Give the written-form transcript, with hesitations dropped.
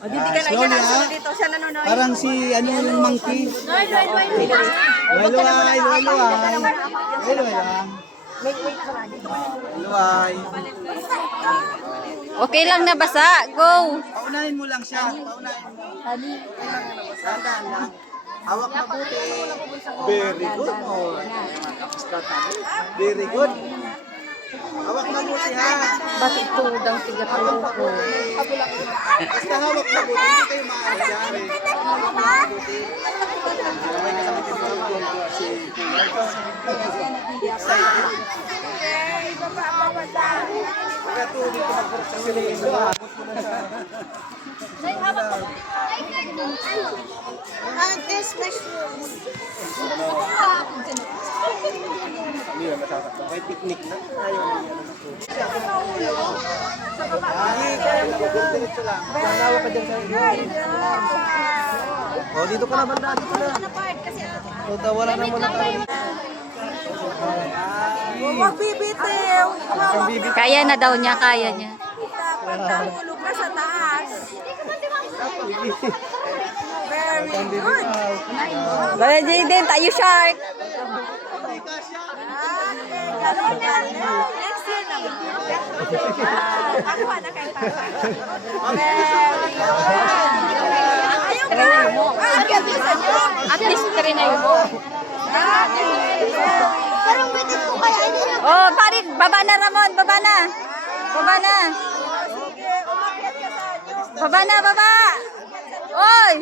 O, dito ka na, yan ang dito. Siya nanonood. Parang si ano yung monkey. Luway. Luway lang. Luway. Okay lang na basa. Go. Paunahin mo lang siya. Paunahin mo. Dahan lang. Hawak mabuti. Very good. Oh. Very good. Hawak mabuti ha. Bakit tudang tigatulong ko? Basta hawak mabuti. Hindi kayo maaari. Hawak mabuti. May kasama kayo si pagkatulog ko magpapasiliin ko ha. Hindi na masasaktan. May picnic na. Ayaw na yan. Diretso lang. Nanawa ka dyan sa iyo. O, dito ka na banda. Dito na. O, wala na muna tayo. Magbibitiw. Kaya na daw niya, kaya niya. Pagtahulog ka sa taas. Very good. Bala din, tayo shark. Next year naman. Ako na kayo tata. Very good. Ayaw ka. At least trinay mo. Parang pwede ko kaya. Oh, parin, baba na Ramon, baba na. Baba na. Sige, umakyat ka sa inyo. Baba na, baba. Oy!